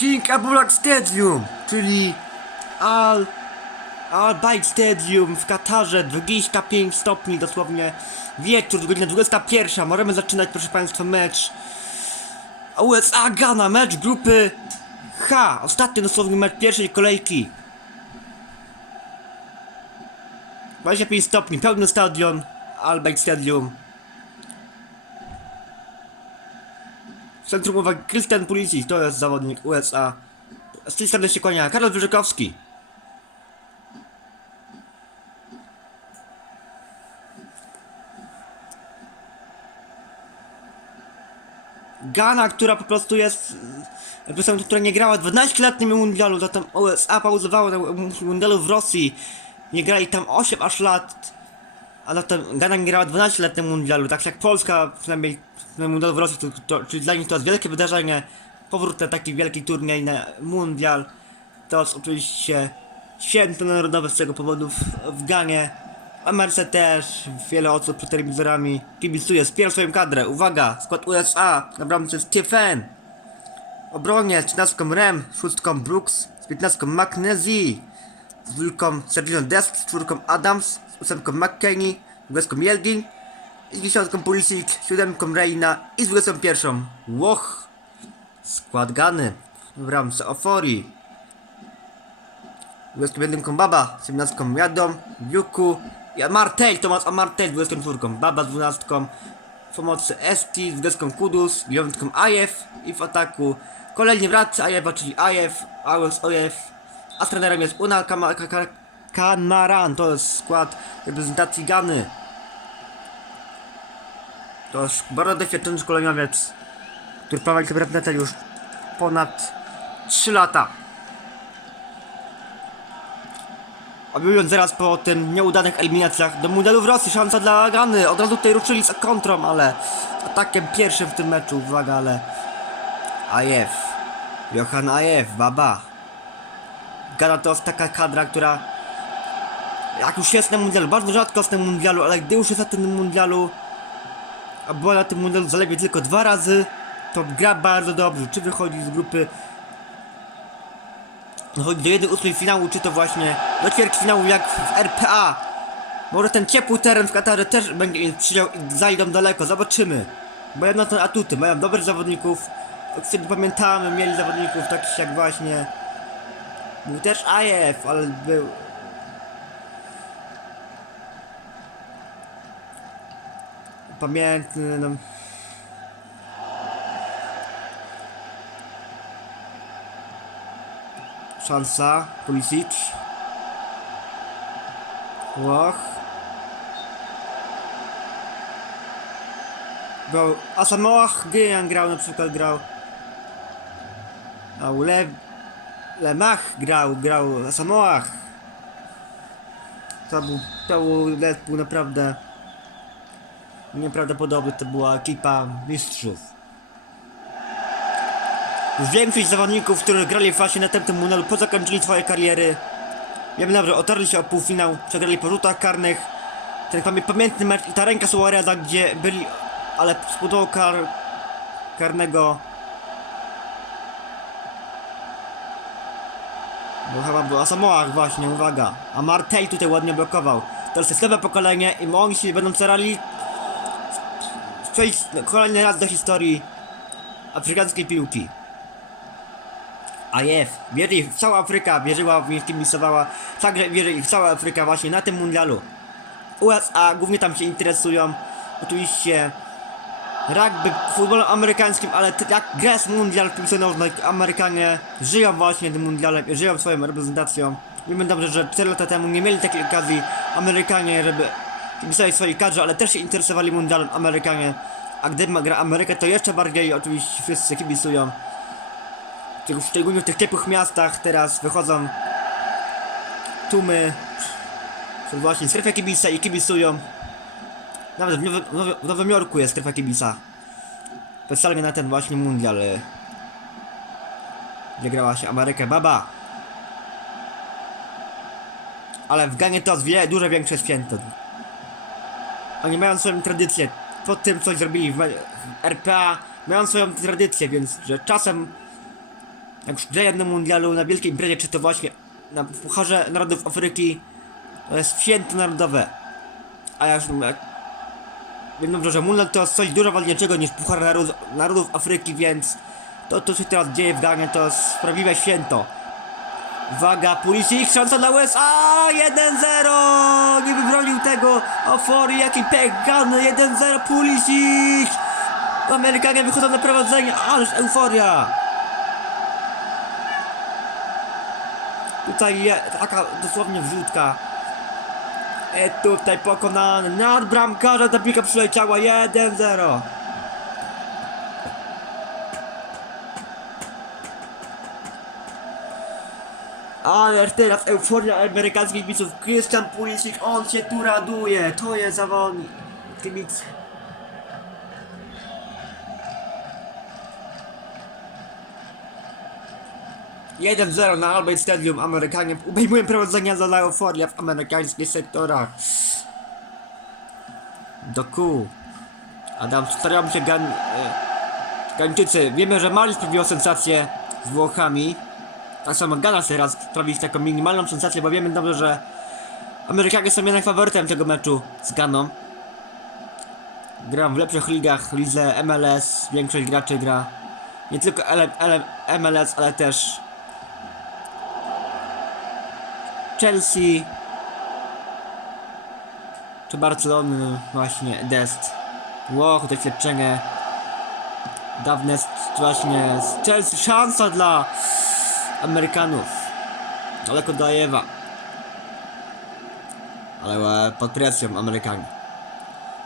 King Abdullah Stadium, czyli Al Al Bayt Stadium w Katarze, 25 stopni, dosłownie wieczór, godzina 21. Możemy zaczynać, proszę Państwa, mecz USA Ghana, mecz grupy H, ostatni dosłownie mecz pierwszej kolejki. 25 stopni, pełny stadion, Al Bayt Stadium. Centrum uwagi Christian Pulisic, to jest zawodnik USA. Z tej strony się kłania Karol Wyrzykowski. Ghana, która po prostu jest która nie grała 12 lat na mundialu, zatem USA pauzowało na mundialu w Rosji. Nie grali tam 8 aż lat. A zatem Ghana grała 12 lat na mundialu, tak jak Polska przynajmniej na mundialu w Rosji, to, to, czyli dla nich to jest wielkie wydarzenie. Powrót na taki wielki turniej na mundial. To jest oczywiście święto narodowe z tego powodu w, w Ganie. W Ameryce też wiele osób przed telewizorami kibicuje, wspiera swoją kadrę. Uwaga, skład USA na bramce Stephen. W obronie z 13 Rem, z 6 Brooks, z 15 McNezy, z dwójką Sergio Dest, z czwórką Adams, z 8 McKinney, z 20 Yeldin z 10 Pulisic, 7 Reina i z 21 Łoch. Skład Gany w ramce Ofori. 21 Baba, 17 Jadą, Juku i Amartel, Tomasz Amartel, 24 Baba z 12 w pomocy Esti, z 20 Kudus, 9 Ajew i w ataku kolejny wradcy Ajewa, czyli Ajew, Ałes Ojew, a trenerem jest Unal Kama- Ka- Ka- Kanaran, to jest skład reprezentacji Gany. To jest bardzo doświadczony szkoleniowiec, który prowadzi reprezentację już ponad 3 lata. Obiecując zaraz po tym nieudanych eliminacjach do mundialu w Rosji, szansa dla Gany. Od razu tutaj ruszyli z kontrą, ale atakiem pierwszym w tym meczu, uwaga, ale Ajew, Johan Ajew, baba. Gana to jest taka kadra, która jak już jest na mundialu, bardzo rzadko jest na mundialu, ale gdy już jest na tym mundialu, a była na tym mundialu zaledwie tylko dwa razy, to gra bardzo dobrze. Czy wychodzi z grupy dochodzi do 1-8 finału, czy to właśnie do ćwierćfinału jak w RPA. Może ten ciepły teren w Katarze też będzie im i zajdą daleko, zobaczymy. Mają na to atuty, mają dobrych zawodników, o których pamiętamy, mieli zawodników takich jak właśnie... Był też AF, ale był... Pamiętny, no... Szansa, Pulisic. Łoch. Grał Asamoah Gyan grał na przykład grał. A Le... Lemach grał, grał Asamoah. To był, to był, był naprawdę nieprawdopodobny, to była ekipa mistrzów. Większość zawodników, którzy grali właśnie na tym mundialu, po zakończyli swoje kariery. Wiemy dobrze, otarli się o półfinał, przegrali po rzutach karnych. Ten pamię- pamiętny mecz i ta ręka Suareza, gdzie byli, ale z kar karnego. Bo chyba była Samoach właśnie, uwaga. A Martel tutaj ładnie blokował. To jest nowe pokolenie i oni się będą starali przejść kolejny raz do historii afrykańskiej piłki. AF, wierzy w cała Afryka, wierzyła w kibicowała, także wierzy cała Afryka właśnie na tym mundialu. USA głównie tam się interesują, oczywiście rugby, futbolem amerykańskim, ale jak gra jest mundial nożnej, Amerykanie żyją właśnie tym mundialem żyją swoją reprezentacją. Wiemy dobrze, że 4 lata temu nie mieli takiej okazji Amerykanie, żeby kibicować swojej kadrze, ale też się interesowali mundialem Amerykanie. A gdy gra Ameryka, to jeszcze bardziej oczywiście wszyscy kibicują. Szczególnie w tych ciepłych miastach teraz wychodzą tłumy właśnie strefę kibica i kibicują. Nawet w, Nowy, w, Nowy, w Nowym Jorku jest strefa kibica. Specjalnie na ten właśnie mundial. e, Gdzie grała się Ameryka Baba. Ale w Ganie to jest wie, dużo większe święto. Oni mają swoją tradycję. Po tym, co zrobili w, RPA, mają swoją tradycję, więc że czasem jak grę na mundialu, na wielkiej imprezie, czy to właśnie na Pucharze Narodów Afryki, to jest święto narodowe. A ja już jak wiem dobrze, że mundial to jest coś dużo ważniejszego niż Puchar Narodów, Afryki, więc to, co się teraz dzieje w Ganie, to jest sprawiedliwe święto. Uwaga, Pulisic, szansa dla USA, 1-0, nie wybronił tego, Ofori, jaki pek, Gany, 1-0, Pulisic, Amerykanie wychodzą na prowadzenie, ależ euforia. Tutaj je, taka dosłownie wrzutka. E tutaj pokonany, nad bramkarza ta piłka przyleciała, 1-0. Ale teraz euforia amerykańskich kibiców. Christian Pulisic, on się tu raduje. To jest zawodnik. Kibic. Jeden 0 na Albert Stadium. Amerykanie obejmują prowadzenia za euforia w amerykańskich sektorach. Doku. Adam, starają się Gan... E, Gańczycy. Wiemy, że Mali sprawiło sensację z Włochami. Tak samo Gana chce raz sprawić taką minimalną sensację, bo wiemy dobrze, że Amerykanie są jednak faworytem tego meczu z Ganą. Gram w lepszych ligach, lidze MLS, większość graczy gra nie tylko L L MLS, ale też Chelsea czy Barcelony, właśnie Dest. Łoch, doświadczenie dawne właśnie z Chelsea, szansa dla Amerykanów. Daleko do Ewa. Ale e, pod presją Amerykanie.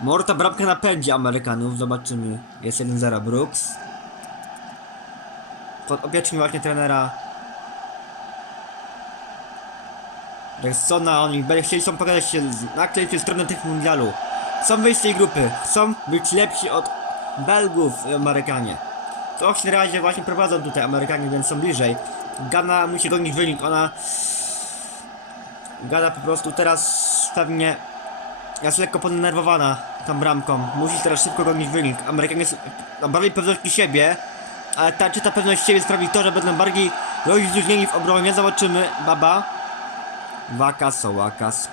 Morta bramka napędzi Amerykanów. Zobaczymy. Jest 1-0 Brooks. Pod opieczką właśnie trenera Rexona. Oni będzie chcieli są pokazać się na której stronę tych mundialu. Chcą wyjść z tej grupy. Chcą być lepsi od Belgów Amerykanie. To na razie właśnie prowadzą tutaj Amerykanie, więc są bliżej. Gana musi gonić wynik, ona... Gana po prostu teraz pewnie jest lekko podenerwowana tą bramką. Musi teraz szybko gonić wynik. Amerykanie nabrali pewności siebie, ale ta, czy ta pewność siebie sprawi to, że będą bardziej rozluźnieni w obronie? Zobaczymy. Baba. Wakas, Wakas.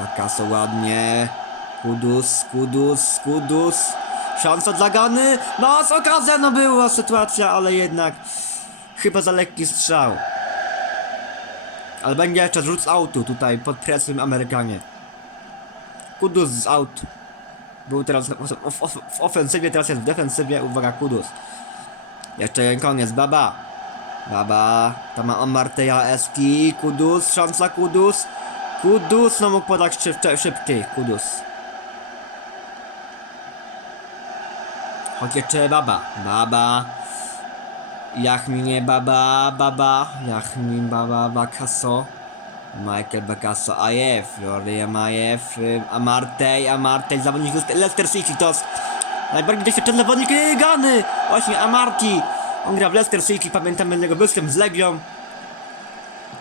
Wakaso ładnie. Kudus, Kudus, Kudus. Szansa dla Gany. No, z okazja, no była sytuacja, ale jednak chyba za lekki strzał. Ale będzie jeszcze rzut z autu tutaj pod presją Amerykanie. Kudus z autu. Był teraz w, ofensywie, teraz jest w defensywie. Uwaga, Kudus. Jeszcze koniec, Baba. Baba, tam ma Amarteja Eski, Kudus, szansa Kudus. Kudus, no mógł podać szyb, szybciej, Kudus. Chodź jeszcze Baba, Baba. Jachminie Baba, Baba, Jachmin Baba, Bakaso. Michael Bakaso, Ajew, Jordi Amajew, y, Amartey, Amartey, zawodnik Leicester- City, to jest najbardziej doświadczony zawodnik Gany. Właśnie Amarti. On gra w Leicester City, pamiętamy jego występ z Legią.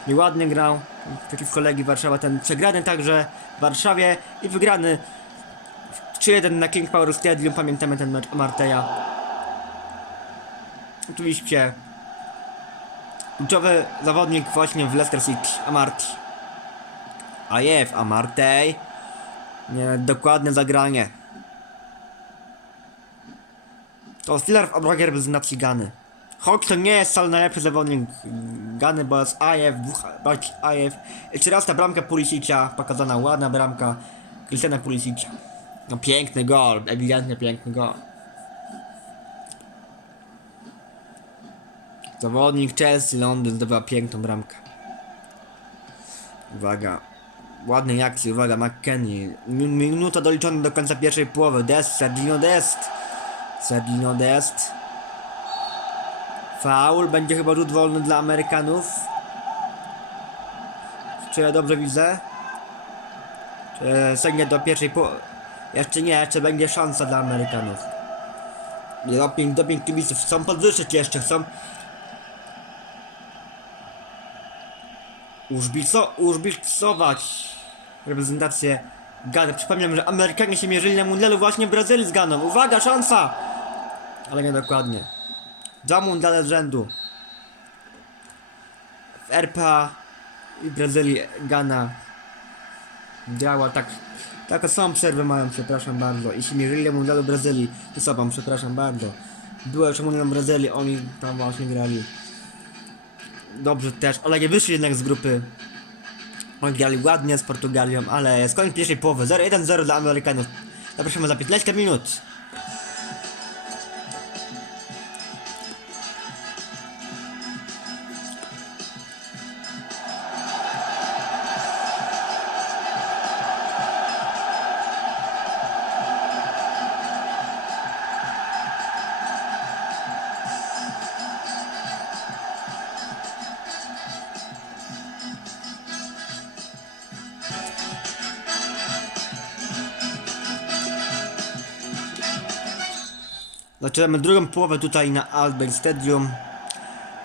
I ładnie grał przeciwko Legii Warszawa, ten przegrany także w Warszawie i wygrany 3-1 na King Power Stadium, pamiętamy ten mecz Amarteja. Oczywiście kluczowy zawodnik właśnie w Leicester City, Amarty. Ajew, Amartey. Nie, dokładne zagranie. To filar w obronie reprezentacji Gany. Hawk to nie jest wcale najlepszy zawodnik Gany, bo jest dwóch bardziej Ajew. Jeszcze raz ta bramka Pulisicia, pokazana ładna bramka Krystiana Pulisicia. No piękny gol, ewidentnie piękny gol. Zawodnik Chelsea Londyn zdobywa piękną bramkę. Uwaga. Ładnej akcji, uwaga, McKennie. Mi- Minuta doliczona do końca pierwszej połowy. Dest, Sergio Dest. Sergio Dest. Faul, będzie chyba rzut wolny dla Amerykanów. Czy ja dobrze widzę? Czy sięgnie do pierwszej połowy? Jeszcze nie, jeszcze będzie szansa dla Amerykanów. Doping, doping kibiców chcą podwyższyć jeszcze, chcą użbico, użbicować reprezentację Gany. Przypominam, że Amerykanie się mierzyli na mundialu właśnie w Brazylii z Ganą. Uwaga, szansa! ale nie dokładnie. Dwa mundiale z rzędu. W RPA i Brazylii Ghana działa tak. Taką samą przerwę mają, przepraszam bardzo. Jeśli mierzyli mundialu Brazylii ze sobą, przepraszam bardzo. Była jeszcze mundial Brazylii, oni tam właśnie grali. Dobrze też, ale nie wyszli jednak z grupy. Oni grali ładnie z Portugalią, ale koniec pierwszej połowy. 0-1-0 dla Amerykanów. Zapraszamy za 15 minut. Zaczynamy drugą połowę tutaj na Albert Stadium.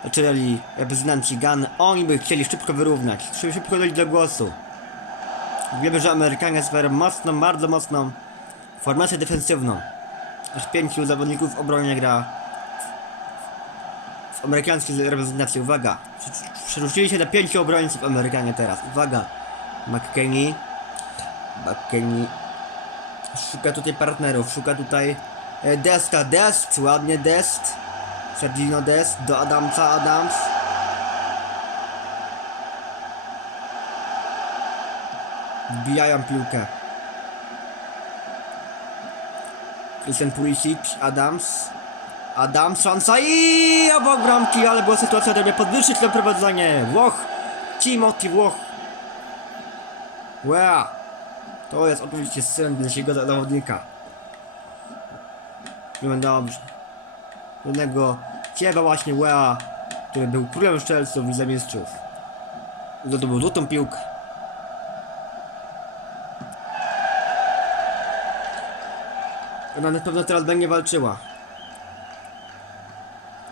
Zaczęli reprezentanci Ghany. Oni by chcieli szybko wyrównać, szybko dojść do głosu. Wiemy, że Amerykanie swoją mocną, bardzo mocną formację defensywną. Aż pięciu zawodników w obronie gra w amerykańskiej reprezentacji. Uwaga! Przerzucili się na pięciu obrońców Amerykanie teraz. Uwaga! McKinney. McKinney Szuka tutaj partnerów, szuka tutaj Desta, Dest, ładnie Dest. Sergino Dest do Adamca, Adams. Wbijają piłkę. Christian Pulisic, Adams. Adams, szansa i obok bramki, ale była sytuacja, żeby podwyższyć to prowadzenie. Włoch, Timothy Włoch. Wow. To jest oczywiście syn dla siego zawodnika. No dobrze. Jednego ciewa właśnie Wea, który był królem szczelców i zamistrzów. Zdobył złotą piłkę. Ona na pewno teraz będzie walczyła.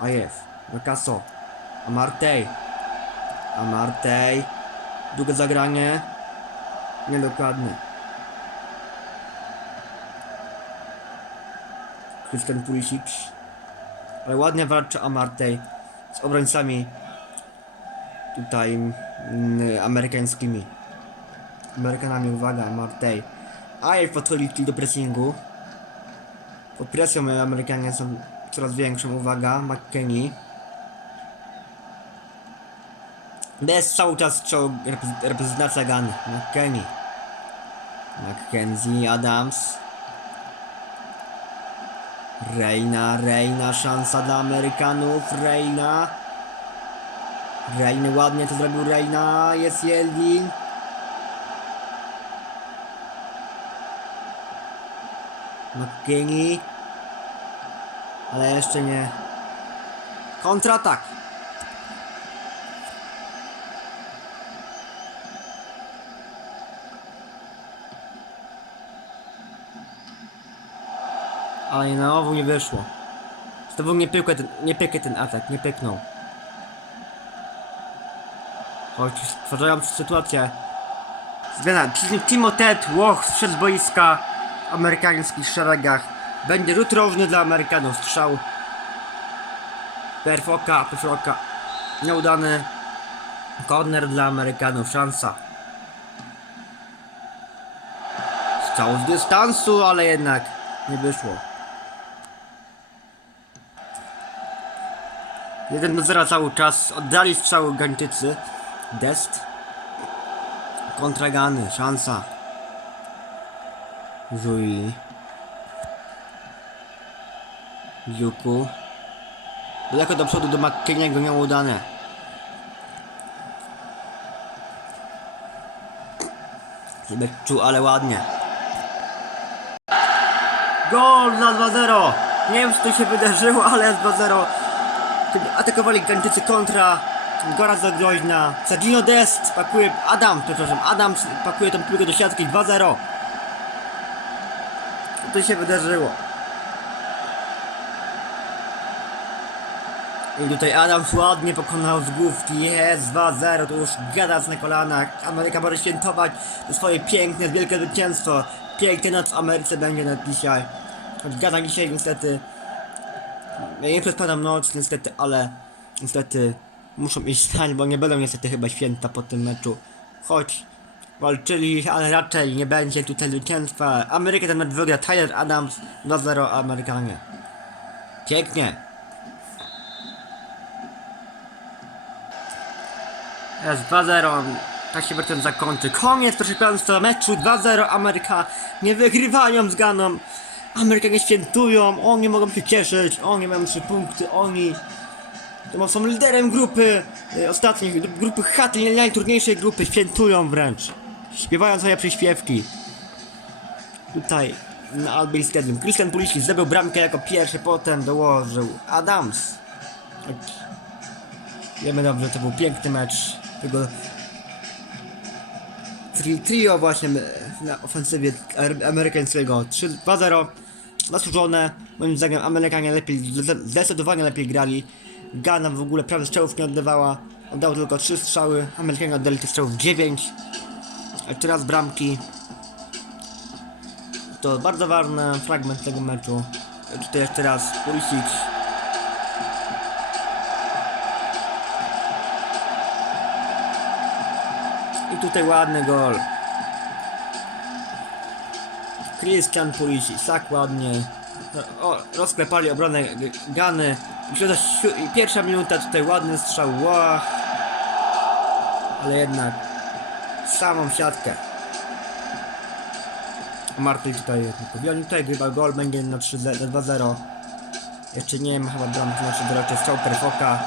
A jest. Picasso. Amartey. Amartey. Długie zagranie. Christian Pulisic. Ale ładnie walczy Amartey z obrońcami tutaj mm, amerykańskimi. Amerykanami, uwaga, Amartey. A jak podchodzili do pressingu. Pod presją Amerykanie są coraz większą, uwaga, McKennie. Bez cały czas czoł repre- reprezentacja Ghany. McKennie. Mackenzie Adams. Reina, Reina, szansa dla Amerykanów, Reina. Reina ładnie to zrobił Reina, jest Yeldin. McKinney. Ale jeszcze nie. Kontratak. Ale na nowo nie wyszło. Był nie ten, nie pykł ten atak, nie pyknął. Choć stwarzają sytuację. Zmiana. Timotet Łoch strzedł z boiska w amerykańskich szeregach. Będzie rzut rożny dla Amerykanów. Strzał. Perfoka, Perfoka. Nieudany. Corner dla Amerykanów. Szansa. Strzał z dystansu, ale jednak nie wyszło. 1 do 0 cały czas. Oddali strzały Gańczycy. Dest. Kontra Gany. Szansa. Zui. Juku. Daleko do przodu do McKinney'ego nieudane. Zybeczu, ale ładnie. Gol na 2-0! Nie wiem, co tu się wydarzyło, ale jest 2-0. Atakowali Gańczycy kontra Gora Zagroźna. Sergino Dest pakuje... Adam, przepraszam, Adam pakuje tą piłkę do siatki 2-0. Co tu się wydarzyło? I tutaj Adams ładnie pokonał z główki, jest 2-0, to już gadać na kolanach. Ameryka może świętować to swoje piękne, wielkie zwycięstwo. Piękny noc w Ameryce będzie na dzisiaj. Choć gada dzisiaj niestety Ja nie przedpadam noc niestety, ale niestety muszą iść stać, bo nie będą niestety chyba święta po tym meczu. Choć walczyli, ale raczej nie będzie tutaj zwycięstwa. Amerykę ten mecz wygra Tyler Adams 2-0 Amerykanie. Pięknie. Jest 2-0. Tak się ten zakończy. Koniec, proszę Państwa, meczu 2-0 Ameryka. Nie wygrywają z Ganą. Amerykanie świętują, oni mogą się cieszyć, oni mają trzy punkty, oni to są liderem grupy e, ostatniej, gru- grupy tej najtrudniejszej grupy, świętują wręcz. Śpiewają swoje przyśpiewki. Tutaj na Albion Stadium. Christian Pulisic zdobył bramkę jako pierwszy, potem dołożył Adams. Wiemy dobrze, to był piękny mecz tego tri, trio właśnie e, na ofensywie amerykańskiego. 3-2-0 zasłużone. Moim zdaniem Amerykanie lepiej zde- zdecydowanie lepiej grali. Ghana w ogóle prawie strzałów nie oddawała. Oddał tylko 3 strzały. Amerykanie oddali tych strzałów 9 a teraz bramki. To bardzo ważny fragment tego meczu. Tutaj jeszcze raz Pulisic. I tutaj ładny gol. Christian Pulisic, tak ładnie. O, rozklepali obronę Gany. Pierwsza minuta, tutaj ładny strzał, ła. Ale jednak samą siatkę. Marty tutaj powioli, tutaj grywa gol, będzie na 3 na 2-0. Jeszcze nie ma chyba bramki, znaczy doraczej strzał Perfoka.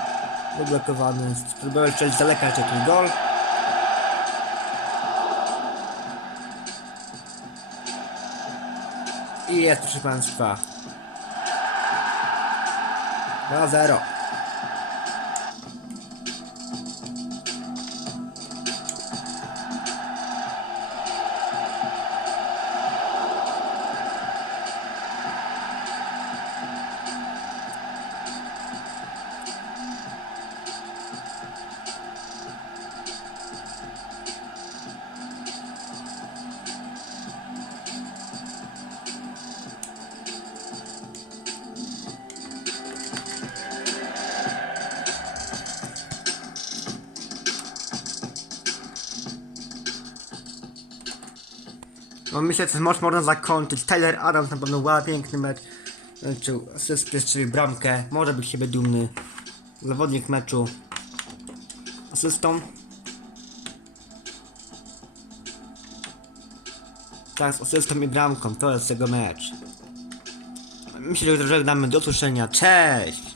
Wyblokowany, spróbował strzelić z daleka, tu gol. I jest, proszę Państwa. 2-0. No myślę, że mecz można zakończyć. Tyler Adams na pewno ładny, piękny mecz. Czy asystę, czyli bramkę. Może być siebie dumny. Zawodnik meczu. Asystą. Tak, z asystą i bramką. To jest tego mecz. Myślę, że żegnamy. Do usłyszenia. Cześć!